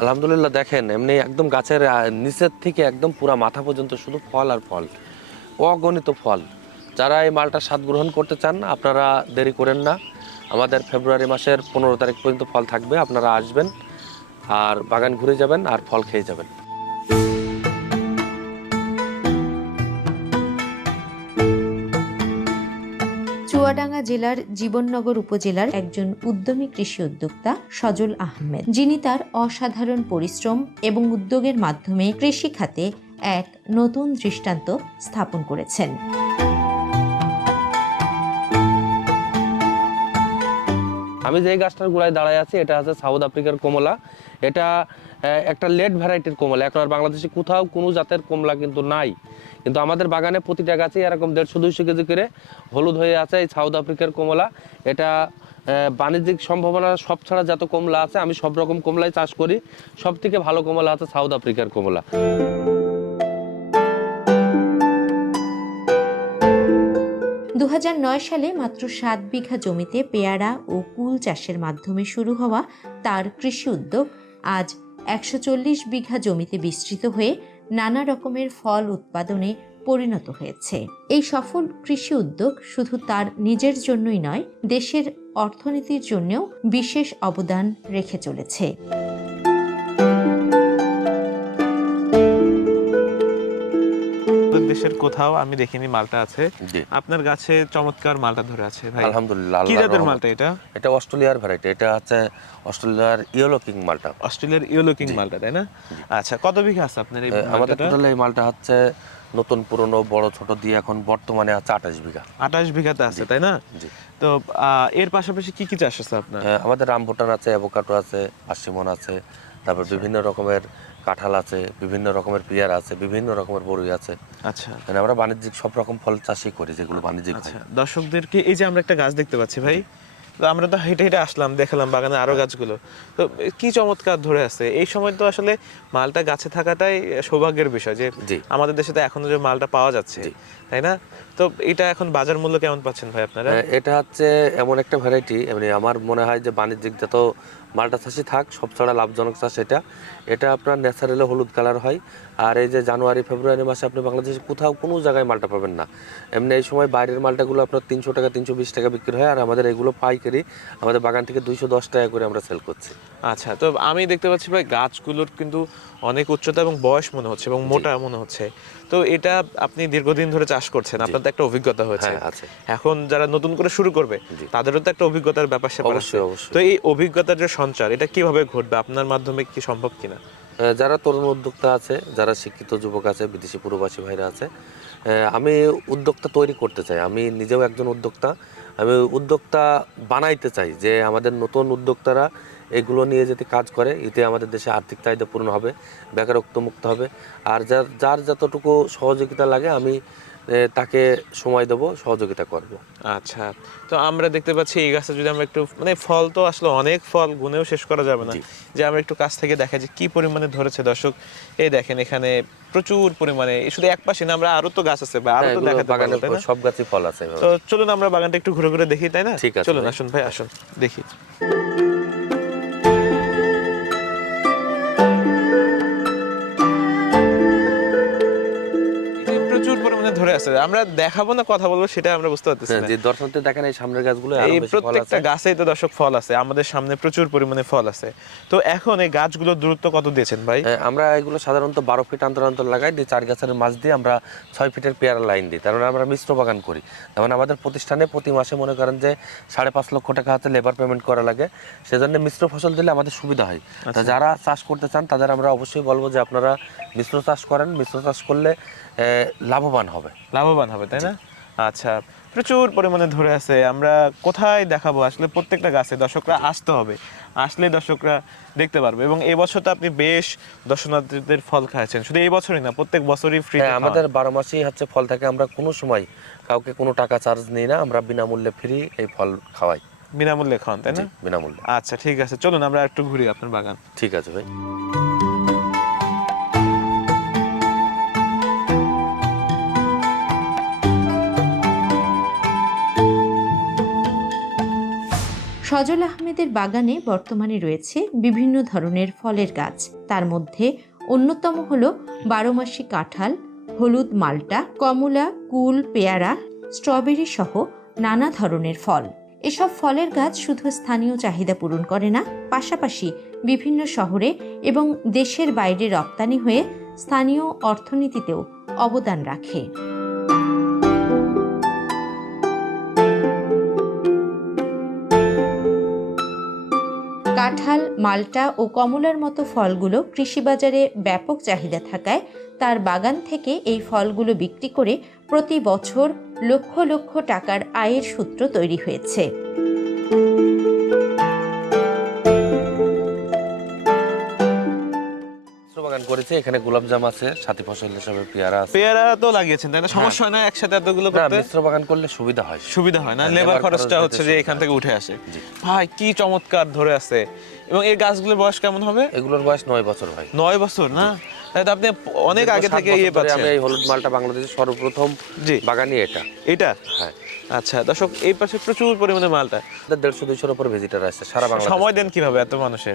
আলহামদুলিল্লাহ, দেখেন, এমনি একদম গাছের নিচের থেকে একদম পুরা মাথা পর্যন্ত শুধু ফল আর ফল। অগণিত ফল। যারা এই মালটা স্বাদ গ্রহণ করতে চান, আপনারা দেরি করেন না। আমাদের ফেব্রুয়ারি মাসের পনেরো তারিখ পর্যন্ত ফল থাকবে, আপনারা আসবেন আর বাগান ঘুরে যাবেন আর ফল খেয়ে যাবেন। জেলার জীবননগর উপজেলার একজন উদ্যমী কৃষি উদ্যোক্তা সজল আহমেদ। যিনি তার অসাধারণ পরিশ্রম এবং উদ্যোগের মাধ্যমে কৃষি খাতে এক নতুন দৃষ্টান্ত স্থাপন করেছেন। আমি যে গাছটার গোড়ায় দাঁড়ায় আছি, এটা হচ্ছে সাউথ আফ্রিকার কমলা। এটা একটা লেট ভ্যারাইটির কমলা। এখন আর বাংলাদেশে কোথাও কোনো জাতের কমলা কিন্তু নাই। কিন্তু আমাদের বাগানে প্রতিটা গাছে এরকম দেড়শো, দুইশো কেজি করে হলুদ হয়ে আছে এই সাউথ আফ্রিকার কমলা। এটা বাণিজ্যিক সম্ভাবনা সব ছাড়া যত কমলা আছে, আমি সব রকম কমলাই চাষ করি। সব থেকে ভালো কমলা আছে সাউথ আফ্রিকার কমলা। দু হাজার নয় সালে মাত্র সাত বিঘা জমিতে পেয়ারা ও কুল চাষের মাধ্যমে শুরু হওয়া তার কৃষি উদ্যোগ আজ একশো চল্লিশ বিঘা জমিতে বিস্তৃত হয়ে নানা রকমের ফল উৎপাদনে পরিণত হয়েছে। এই সফল কৃষি উদ্যোগ শুধু তার নিজের জন্যই নয়, দেশের অর্থনীতির জন্যও বিশেষ অবদান রেখে চলেছে। দেশের কোথাও আমি দেখিনি মালটা আছে। আপনার গাছে চমৎকার মালটা ধরে আছে ভাই। আলহামদুলিল্লাহ কি জাতের মালটা এটা? এটা অস্ট্রেলিয়ার ভ্যারাইটি এটা হচ্ছে অস্ট্রেলিয়ার ইয়েলো কিং মালটা। অস্ট্রেলিয়ার ইয়েলো কিং মালটা তাই না? আচ্ছা কত বিঘা আছে আপনার এই আমাদের টোটাল এই মালটা হচ্ছে নতুন পুরনো বড় ছোট দিয়ে এখন বর্তমানে আছে আঠাশ বিঘা। আঠাশ বিঘাতে আছে তাই না? তো আহ, এর পাশাপাশি কি কি চাষ আছে আপনার? আমাদের রামভুটান আছে অ্যাভোকাটো আছে আশিমন আছে তারপর বিভিন্ন রকমের কাঁঠাল আছে বিভিন্ন রকমের পিয়ার আছে বিভিন্ন রকমের বড়ই আছে। আচ্ছা। মানে আমরা বাণিজ্যিক সব রকম ফল চাষই করি যেগুলো বাণিজ্যিক হয়। আচ্ছা দর্শকদেরকে এই যে আমরা একটা গাছ দেখতে পাচ্ছি ভাই তো আমরা তো হেঁটে হেঁটে আসলাম দেখালাম বাগানে আরও গাছগুলো। তো কি চমৎকার ধরে আছে এই সময় তো আসলে মালটা গাছে থাকাটাই সৌভাগ্যের বিষয় যে। আমাদের দেশে তো এখনও যে মালটা পাওয়া যাচ্ছে। তাই না? তো এটা এখন বাজার মূল্য কেমন পাচ্ছেন ভাই আপনারা? এটা হচ্ছে এমন একটা ভ্যারাইটি মানে আমার মনে হয় যে বাণিজ্যিক যত মালটা চাষই থাক সব ছাড়া লাভজনক চাষ এটা। এটা আপনার ন্যাচারালি হলুদ কালার হয়। আর এই যে জানুয়ারি ফেব্রুয়ারি মাসে আপনি বাংলাদেশে কোথাও কোনো জায়গায় মালটা পাবেন না। এমনি এই সময় বাইরের মালটাগুলো আপনার তিনশো টাকা তিনশো বিশ টাকা বিক্রি হয় আর আমাদের এগুলো পাইকারি আমাদের বাগান থেকে দুইশো দশ টাকা করে আমরা সেল করছি। আচ্ছা তো আমি দেখতে পাচ্ছি ভাই গাছগুলোর কিন্তু অনেক উচ্চতা এবং বয়স মনে হচ্ছে এবং মোটা মনে হচ্ছে। তো এটা আপনি দীর্ঘদিন ধরে চাষ করছেন আপনার তো একটা অভিজ্ঞতা হয়েছে। হ্যাঁ এখন যারা নতুন করে শুরু করবে তাদেরও তো একটা অভিজ্ঞতার ব্যাপার স্যাপার আছে। অবশ্যই তো এই অভিজ্ঞতার যে সঞ্চার এটা কীভাবে ঘটবে? আপনার মাধ্যমে কি সম্ভব কিনা? যারা তরুণ উদ্যোক্তা আছে যারা শিক্ষিত যুবক আছে বিদেশি প্রবাসী ভাইরা আছে আমি উদ্যোক্তা তৈরি করতে চাই। আমি নিজেও একজন উদ্যোক্তা। আমি উদ্যোক্তা বানাইতে চাই যে আমাদের নতুন উদ্যোক্তারা এগুলো নিয়ে যদি কাজ করে এতে আমাদের দেশে আর্থিক চাহিদা পূরণ হবে বেকারত্ব মুক্ত হবে। আর যার যার যতটুকু সহযোগিতা লাগে আমি তাকে সময় দেবো সহযোগিতা করব। আচ্ছা। তো আমরা দেখতে পাচ্ছি এই গাছে যদি আমরা একটু মানে ফল তো আসলে অনেক ফল গুনেও শেষ করা যাবে না। যে আমরা একটু কাছ থেকে দেখা যে কি পরিমাণে ধরেছে দর্শক। এই দেখেন এখানে প্রচুর পরিমাণে শুধু এক পাশে না আমরা আরও তো গাছ আছে বা আরও তো হ্যাঁ, দেখাতে বাগানে সব গাছই ফল আছে তো চলুন আমরা বাগানটা একটু ঘুরে ঘুরে দেখি তাই না? ঠিক আছে চলুন। আসুন ভাই আসুন। দেখি। আছে আমরা দেখাবো না কথা বলব সেটা আমরা বুঝতে পারতেছি হ্যাঁ, না। যে দর্শকদের দেখেন এই সামনের গাছগুলো এই প্রত্যেকটা গাছেই তো দর্শক ফল আছে আমাদের সামনে প্রচুর পরিমাণে ফল আছে। তো এখন এই গাছগুলোর দূরত্ব কত দিয়েছেন ভাই? হ্যাঁ, আমরা এগুলো সাধারণত বারো ফিট অন্তর অন্তর লাগাই দিয়ে চার গাছের মাছ দিয়ে আমরা ছয় ফিটের পেয়ারা লাইন দিই। তার মানে আমরা মিশ্র বাগান করি। তার মানে আমাদের প্রতিষ্ঠানে প্রতি মাসে মনে করেন যে সাড়ে পাঁচ লক্ষ টাকা হাতে লেবার পেমেন্ট করা লাগে। সেজন্য মিশ্র ফসল দিলে আমাদের সুবিধা হয়। তা যারা চাষ করতে চান তাদের আমরা অবশ্যই বলব যে আপনারা মিশ্র চাষ করেন। মিশ্র চাষ করলে আহ, লাভবান হবে। লাভবান হবে তাই না? আচ্ছা প্রচুর পরিমাণে ধরে আছে। আমরা কোথায় দেখাবো? আসলে প্রত্যেকটা গাছে দর্শকরা আসতে হবে। আসলে দর্শকরা দেখতে পারবে এবং এই বছর তো আপনি বেশ দর্শনার্থীদের ফল খাইছেন। শুধু এই বছরই না প্রত্যেক বছরই ফ্রি হ্যাঁ আমাদের বারো মাসেই হচ্ছে ফল থাকে। আমরা কোনো সময় কাউকে কোনো টাকা চার্জ নিই না। আমরা বিনামূল্যে ফ্রি এই ফল খাওয়াই। বিনামূল্যে খাওয়ান তাই না? বিনামূল্যে। আচ্ছা ঠিক আছে। চলুন আমরা একটু ঘুরি আপনার বাগান। ঠিক আছে ভাই। সজল আহমেদের বাগানে বর্তমানে রয়েছে বিভিন্ন ধরনের ফলের গাছ। তার মধ্যে অন্যতম হল বারোমাসি কাঁঠাল, হলুদ মালটা, কমলা, কুল, পেয়ারা, স্ট্রবেরি সহ নানা ধরনের ফল। এসব ফলের গাছ শুধু স্থানীয় চাহিদা পূরণ করে না, পাশাপাশি বিভিন্ন শহরে এবং দেশের বাইরে রপ্তানি হয়ে স্থানীয় অর্থনীতিতেও অবদান রাখে। কাঁঠাল, মালটা ও কমলার মতো ফলগুলো কৃষিবাজারে ব্যাপক চাহিদা থাকায় তার বাগান থেকে এই ফলগুলো বিক্রি করে প্রতি বছর লক্ষ লক্ষ টাকার আয়ের সূত্র তৈরি হয়েছে। করেছে এখানে গোলাপজাম আছে সাথী ফসল হিসাবে পেয়ারা আছে। পেয়ারা তো লাগিয়েছেন তাই না? সমস্যা হয় না একসাথে এতগুলো করতে? মিশ্র বাগান করলে সুবিধা হয়। সুবিধা হয় না হ্যাঁ, লেবার labor খরচটা হচ্ছে যে এখান থেকে উঠে আসে। ভাই কি চমৎকার ধরে আছে। এবং এই গাছগুলোর বয়স কেমন হবে? এগুলোর বয়স নয় বছর ভাই। নয় বছর না? তাই তো আপনি অনেক আগে থেকে ইয়ে পাচ্ছেন আমি এই হলুদ মালটা বাংলাদেশের সর্বপ্রথম বাগানই এটা। এটা? হ্যাঁ। আচ্ছা দর্শক এই পাশে প্রচুর পরিমাণে মালটা। দেড়শো দুইশোর উপর ভিজিটার আছে সারা বাংলা সময় দেন কীভাবে এত মানুষের?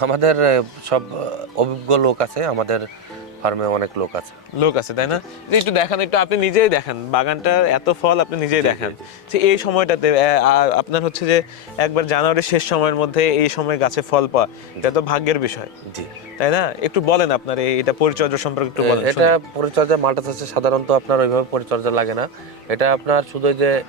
আমাদের সব অভিজ্ঞ লোক আছে আমাদের ফার্মে অনেক লোক আছে। লোক আছে তাই না? একটু দেখান একটু আপনি নিজেই দেখেন। বাগানটা এত ফল আপনি নিজেই দেখেন। যে এই সময়টাতে আপনার হচ্ছে যে একবার জানুয়ারির শেষ সময়ের মধ্যে এই সময় গাছে ফল পাওয়া এটা তো ভাগ্যের বিষয়। জি। তাই না? একটু বলেন আপনার এই- এটা পরিচর্যা সম্পর্কে একটু বলেন এটা পরিচর্যা মাল্টা চাষে সাধারণত আপনার ওইভাবে পরিচর্যা লাগে না। এটা আপনার শুধু যে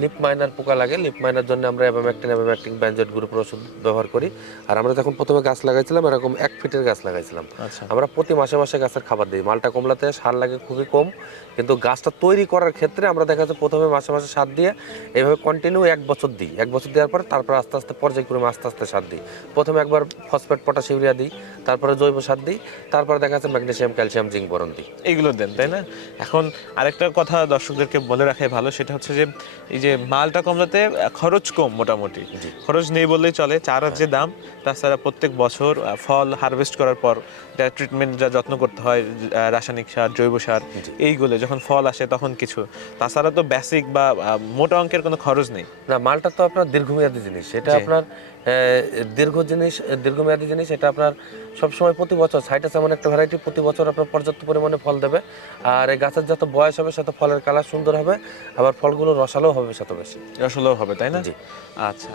লিপ মাইনার পোকা লাগে। লিপ মাইনার জন্য আমরা এভামেকটিন এভামেকটিন ব্যানজেট গ্রুপের ওষুধ ব্যবহার করি। আর আমরা যখন প্রথমে গাছ লাগাইছিলাম এরকম এক ফিটের গাছ লাগাইছিলাম। আচ্ছা। আমরা প্রতি মাসে মাসে গাছের খাবার দিই। মালটা কমলাতে সার লাগে খুবই কম কিন্তু গাছটা তৈরি করার ক্ষেত্রে আমরা দেখা যাচ্ছে প্রথমে মাসে মাসে সার দিয়ে এইভাবে কন্টিনিউ এক বছর দিই। এক বছর দেওয়ার পর তারপর আস্তে আস্তে পর্যায়ক্রমে আস্তে আস্তে সার দিই। প্রথমে একবার ফসফেট পটাশ ইউরিয়া দিই তারপরে জৈব সার দিই তারপরে দেখা যাচ্ছে ম্যাগনেশিয়াম ক্যালসিয়াম জিঙ্ক বরণ দিই। এইগুলো দেন তাই না? এখন আরেকটা কথা দর্শকদেরকে বলে রাখাই ভালো সেটা হচ্ছে যে এই যে মালটা কমলাতে খরচ কম মোটামুটি। খরচ নেই বললেই চলে। চারার যে দাম তাছাড়া প্রত্যেক বছর ফল হারভেস্ট করার পর যা ট্রিটমেন্ট যা যত্ন করতে হয় রাসায়নিক সার জৈব সার এইগুলো যখন ফল আসে তখন কিছু। তাছাড়া তো বেসিক বা মোটা অঙ্কের কোনো খরচ নেই। না মালটা তো আপনার দীর্ঘমেয়াদী জিনিস। সেটা আপনার দীর্ঘ জিনিস দীর্ঘমেয়াদী জিনিস এটা আপনার সবসময় প্রতি বছর সাইটাস এমন একটা ভ্যারাইটি প্রতি বছর আপনার পর্যাপ্ত পরিমাণে ফল দেবে। আর এই গাছের যত বয়স হবে সেত ফলের কালার সুন্দর হবে আবার ফলগুলো রসালো হবে শত বেশি। রসালো হবে তাই না? জি। আচ্ছা।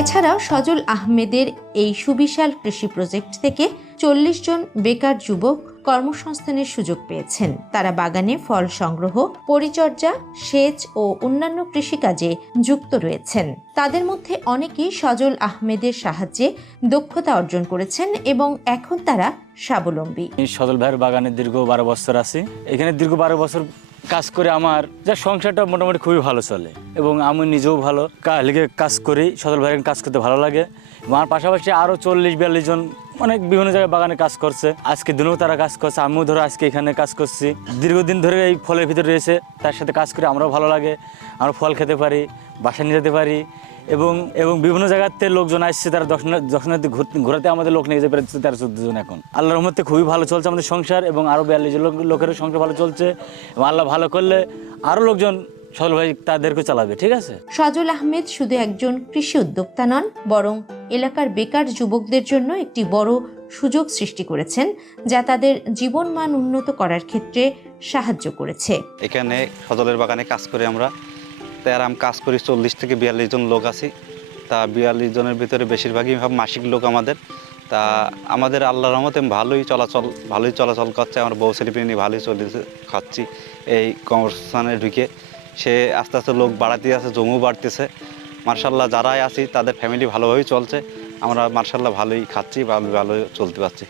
এছাড়াও সজল আহমেদের এই সুবিশাল কৃষি প্রজেক্ট থেকে চল্লিশ জন বেকার যুবক কর্মসংস্থানের সুযোগ পেয়েছেন। তারা বাগানে ফল সংগ্রহ, পরিচর্যা, সেচ ও অন্যান্য কৃষিকাজে যুক্ত রয়েছেন। তাদের মধ্যে অনেকেই সজল আহমেদের সাহায্যে দক্ষতা অর্জন করেছেন এবং এখন তারা স্বাবলম্বী। সদল ভাইয়ের বাগানে দীর্ঘ বারো বছর আছি। এখানে দীর্ঘ বারো বছর কাজ করে আমার, যা সংসারটা মোটামুটি খুবই ভালো চলে। এবং আমি নিজেও ভালো। কালকে কাজ করি সদল ভাইয়ের কাজ করতে ভালো লাগে। আমার পাশাপাশি আরও চল্লিশ, বিয়াল্লিশ জন অনেক বিভিন্ন জায়গায় বাগানে কাজ করছে। আজকে দিনেও তারা কাজ করছে, আমিও ধরো আজকে এখানে কাজ করছি। দীর্ঘদিন ধরে এই ফলের ভিতরে রয়েছে, তার সাথে কাজ করে আমরাও ভালো লাগে। আমরা ফল খেতে পারি, বাসায় নিয়ে যেতে পারি। এবং এবং বিভিন্ন জায়গাতে লোকজন আসছে তারা দর্শনা- দর্শনার্থী ঘোরাতে আমাদের লোক নিয়ে যেতে পেরেছে তেরো চোদ্দ জন এখন। আল্লাহর রহমতে খুবই ভালো চলছে আমাদের সংসার এবং আরও বিয়াল্লিশ জন লোক- লোকেরও সংসার ভালো চলছে এবং আল্লাহ ভালো করলে আরও লোকজন সদল ভাই তাদেরকে চালাবে ঠিক আছে? সজল আহমেদ শুধু একজন কৃষি উদ্যোক্তা নন বরং এলাকার বেকার যুবকদের জন্য একটি বড় সুযোগ সৃষ্টি করেছেন যা তাদের জীবনমান উন্নত করার ক্ষেত্রে সাহায্য করেছে। এখানে সজলের বাগানে কাজ করে আমরা। তাই আর আমি কাজ করি চল্লিশ থেকে বিয়াল্লিশ জন লোক আছি। তা বিয়াল্লিশ জনের ভিতরে বেশিরভাগই সব মাসিক লোক আমাদের। তা আমাদের আল্লাহ রহমতে ভালোই চলাচল ভালোই চলাচল করছে। আমার বউ ছেলে নিয়ে ভালোই চলেছে, খাচ্ছি। এই কর্মস্থানে ঢুকে সে আস্তে আস্তে লোক বাড়াতে আছে জমিও বাড়তেছে। মার্শাল্লাহ যারাই আছি, তাদের ফ্যামিলি ভালোভাবেই চলছে। আমরা মার্শাল্লাহ ভালোই খাচ্ছি বা ভালোই চলতে পারছি।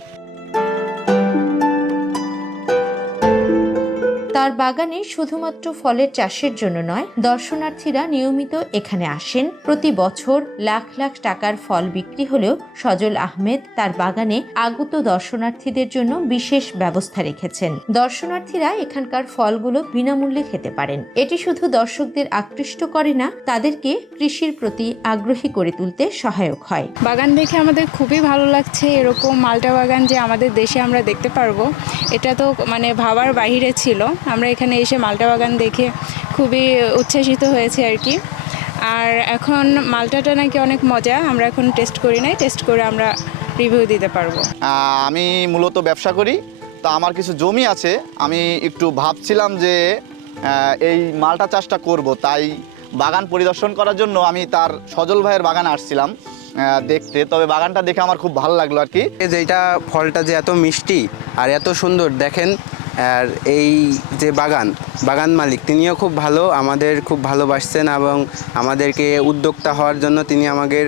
তার বাগানে শুধুমাত্র ফলের চাষের জন্য নয়, দর্শনার্থীরা নিয়মিত এখানে আসেন। প্রতি বছর লাখ লাখ টাকার ফল বিক্রি হলেও সজল আহমেদ তার বাগানে আগত দর্শনার্থীদের জন্য বিশেষ ব্যবস্থা রেখেছেন। দর্শনার্থীরা এখানকার ফলগুলো বিনামূল্যে খেতে পারেন। এটি শুধু দর্শকদের আকৃষ্ট করে না, তাদেরকে কৃষির প্রতি আগ্রহী করে তুলতে সহায়ক হয়। বাগান দেখে আমাদের খুবই ভালো লাগছে, এরকম মালটা বাগান যে আমাদের দেশে আমরা দেখতে পারব, এটা তো মানে ভাবার বাহিরে ছিল। আমরা এখানে এসে মালটা বাগান দেখে খুবই উচ্ছ্বাসিত হয়েছে আর কি। আর এখন মালটাটা নাকি অনেক মজা আমরা এখন টেস্ট করি নাই টেস্ট করে আমরা রিভিউ দিতে পারব। আমি মূলত ব্যবসা করি তো আমার কিছু জমি আছে আমি একটু ভাবছিলাম যে এই মালটা চাষটা করব তাই বাগান পরিদর্শন করার জন্য আমি তার সজল ভাইয়ের বাগান আসছিলাম দেখতে। তবে বাগানটা দেখে আমার খুব ভালো লাগল আর কি। এই যে এটা ফলটা যে এত মিষ্টি আর এত সুন্দর দেখেন আর এই যে বাগান বাগান মালিক, তিনিও খুব ভালো, আমাদের খুব ভালোবাসছেন এবং আমাদেরকে উদ্যোক্তা হওয়ার জন্য তিনি আমাদের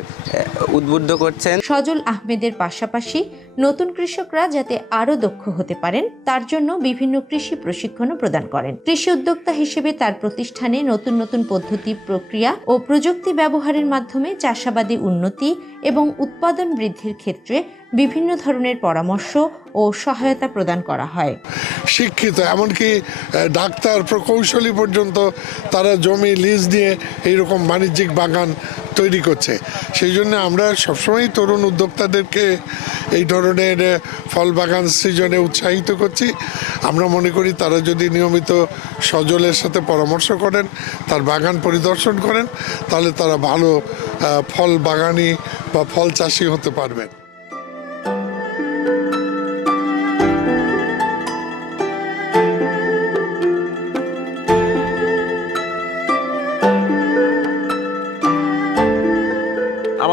উদ্বুদ্ধ করছেন। সজল আহমেদের পাশাপাশি নতুন কৃষকরা যাতে আরও দক্ষ হতে পারেন, তার জন্য বিভিন্ন কৃষি প্রশিক্ষণও প্রদান করেন। কৃষি উদ্যোক্তা হিসেবে তার প্রতিষ্ঠানে নতুন নতুন পদ্ধতি, প্রক্রিয়া ও প্রযুক্তি ব্যবহারের মাধ্যমে চাষাবাদী উন্নতি এবং উৎপাদন বৃদ্ধির ক্ষেত্রে বিভিন্ন ধরনের পরামর্শ ও সহায়তা প্রদান করা হয়। শিক্ষিত, এমনকি ডাক্তার প্রকৌশলী পর্যন্ত তারা জমি লিজ নিয়ে এইরকম বাণিজ্যিক বাগান তৈরি করছে। সেই জন্য আমরা সবসময় তরুণ উদ্যোক্তাদেরকে এই ধরনের ফল বাগান সৃজনে উৎসাহিত করছি। আমরা মনে করি তারা যদি নিয়মিত সজলের সাথে পরামর্শ করেন, তার বাগান পরিদর্শন করেন, তাহলে তারা ভালো ফল বাগানি বা ফল চাষি হতে পারবেন।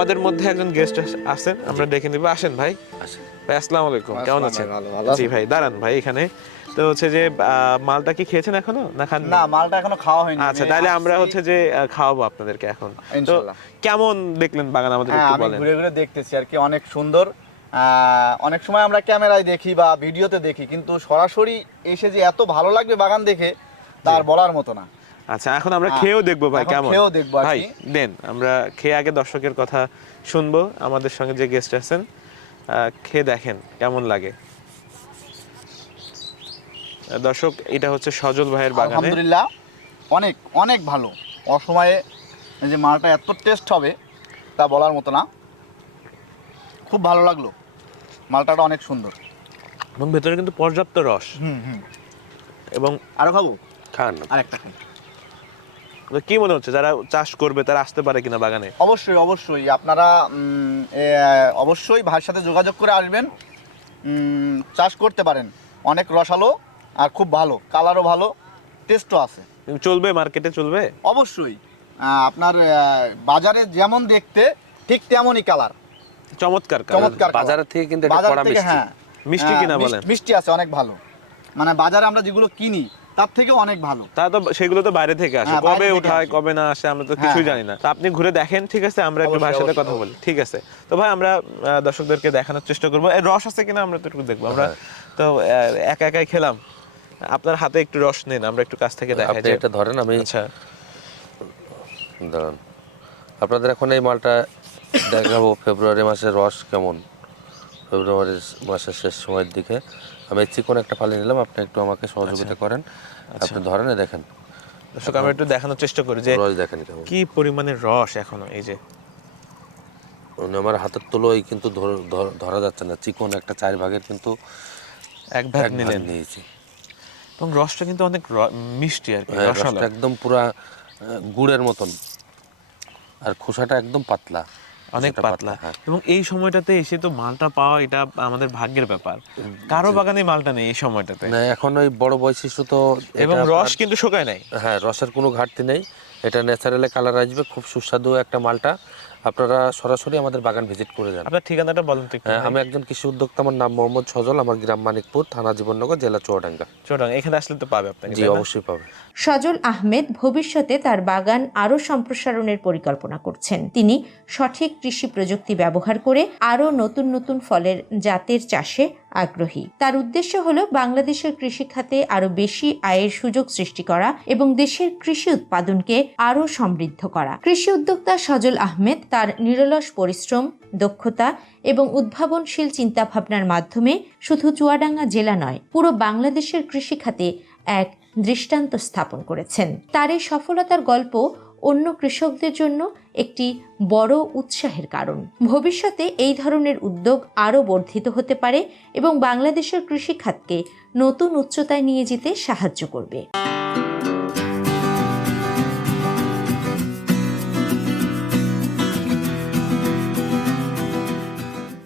আমাদের মধ্যে একজন গেস্ট আছেন আমরা ডেকে নিব। আসেন ভাই। ভাই আসসালামু আলাইকুম। কেমন আছেন? ভালো, ভালো। জি ভাই দাঁড়ান ভাই এখানে। তো হচ্ছে যে মালটা কি খেয়েছেন এখনও না খান না মালটা এখনও খাওয়া হয়নি। আচ্ছা তাহলে আমরা হচ্ছে যে খাওয়াবো আপনাদেরকে এখন। তো কেমন দেখলেন বাগান আমাদের হ্যাঁ একটু আমি বলেন। ঘুরে ঘুরে দেখতেছি আর কি অনেক সুন্দর। আহ, অনেক সময় আমরা ক্যামেরায় দেখি বা ভিডিওতে দেখি কিন্তু সরাসরি এসে যে এত ভালো লাগবে বাগান দেখে তার বলার মতো না। আচ্ছা এখন আমরা খেয়েও দেখব ভাই কেমন। খেয়েও দেখব ভাই দেন আমরা খেয়ে আগে দর্শকের কথা শুনব আমাদের সঙ্গে যে গেস্ট আছেন খেয়ে দেখেন কেমন লাগে। দর্শক এটা হচ্ছে সজল ভাইয়ের বাগানে। আলহামদুলিল্লাহ অনেক অনেক ভালো। অসময়ে যে মালটা এত টেস্ট হবে তা বলার মতো না। খুব ভালো লাগল। মালটাটা অনেক সুন্দর। এবং ভেতরে কিন্তু পর্যাপ্ত রস। হুম হুম। এবং আরও খাব? খান। আরেকটা খাই। কি মনে হচ্ছে? যারা চাষ করবে তারা আসতে পারে কিনা বাগানে? অবশ্যই অবশ্যই। আপনারা অবশ্যই ভাইয়ের সাথে যোগাযোগ করে আসবেন। চাষ করতে পারেন। অনেক রসালো আর খুব ভালো। কালারও ভালো টেস্টও আছে। চলবে? মার্কেটে চলবে? অবশ্যই। আহ, আপনার বাজারে যেমন দেখতে ঠিক তেমনই কালার। চমৎকার চমৎকার। বাজারের থেকে কিন্তু বাজার থেকে মিষ্টি। হ্যাঁ। মিষ্টি কিনা মিস- বলেন? মিষ্টি আছে অনেক ভালো। মানে বাজারে আমরা যেগুলো কিনি তার থেকেও অনেক ভালো। তা তো সেগুলো তো বাইরে থেকে আসে। হ্যাঁ, কবে উঠায় কবে না আসে আমরা তো হ্যাঁ, কিছুই হ্যাঁ। জানি না। তো আপনি ঘুরে দেখেন ঠিক আছে? আমরা একটু ভাইয়ের সাথে কথা বলি ঠিক আছে? তো ভাই আমরা দর্শকদেরকে দেখানোর চেষ্টা করব। এর রস আছে কিনা আমরা তো একটু দেখব। আমরা হ্যাঁ। তো একা একাই খেলাম। আপনার হাতে একটু রস নেন আমরা একটু কাছ থেকে দেখাই আপনি এটা ধরেন আমি আচ্ছা। দাঁড়ান। আপনাদের এখন এই মালটা দেখাবো ফেব্রুয়ারি মাসের রস কেমন? ফেব্রুয়ারি মাসের শেষ সময়ের দিকে। আমি চিকন একটা ফালি নিলাম আপনি একটু আমাকে সহযোগিতা করেন। আপনি ধরেন দেখেন। দর্শক আমরা একটু দেখানোর চেষ্টা করি যে রস দেখেন কি পরিমাণের রস এখনও এই যে। আমার হাতের তুলোই কিন্তু ধর- যাচ্ছে না। চিকন একটা চার ভাগের কিন্তু এক ভাগ নিলেন। নিয়েছি। এবং রসটা কিন্তু অনেক মিষ্টি আর কি হ্যাঁ, রসটা একদম পুরা গুড়ের মতন। আর খোসাটা একদম পাতলা। অনেক পাতলা হ্যাঁ। এবং এই সময়টাতে এসে তো মালটা পাওয়া এটা আমাদের ভাগ্যের ব্যাপার। কারও বাগানে মালটা নেই এই সময়টাতে। না এখন ওই বড় বৈশিষ্ট্য তো এবং রস কিন্তু শুকায় নাই। হ্যাঁ রসের কোনো ঘাটতি নেই। এটা ন্যাচারালি কালার আসবে খুব সুস্বাদু একটা মালটা। আপনারা সরাসরি আমাদের বাগান ভিজিট করে যান। আপনার ঠিকানাটা বলেন তো হ্যাঁ আমি একজন কৃষি উদ্যোক্তা আমার নাম মোহাম্মদ সজল আমার গ্রাম মানিকপুর থানা জীবননগর জেলা চুয়াডাঙ্গা। চোটাং এখানে আসলে তো পাবে আপনাকে জি অবশ্যই পাবে। সজল আহমেদ ভবিষ্যতে তার বাগান আরও সম্প্রসারণের পরিকল্পনা করছেন। তিনি সঠিক কৃষি প্রযুক্তি ব্যবহার করে আরও নতুন নতুন ফলের জাতের চাষে আগ্রহী। তার উদ্দেশ্য হল বাংলাদেশের কৃষি খাতে আরও বেশি আয়ের সুযোগ সৃষ্টি করা এবং দেশের কৃষি উৎপাদনকে আরও সমৃদ্ধ করা। কৃষি উদ্যোক্তা সজল আহমেদ তার নিরলস পরিশ্রম, দক্ষতা এবং উদ্ভাবনশীল চিন্তাভাবনার মাধ্যমে শুধু চুয়াডাঙ্গা জেলা নয়, পুরো বাংলাদেশের কৃষি খাতে এক দৃষ্টান্ত স্থাপন করেছেন। তার এই সফলতার গল্প অন্য কৃষকদের জন্য একটি বড় উৎসাহের কারণ। ভবিষ্যতে এই ধরনের উদ্যোগ আরও বর্ধিত হতে পারে এবং বাংলাদেশের কৃষিখাতকে নতুন উচ্চতায় নিয়ে যেতে সাহায্য করবে।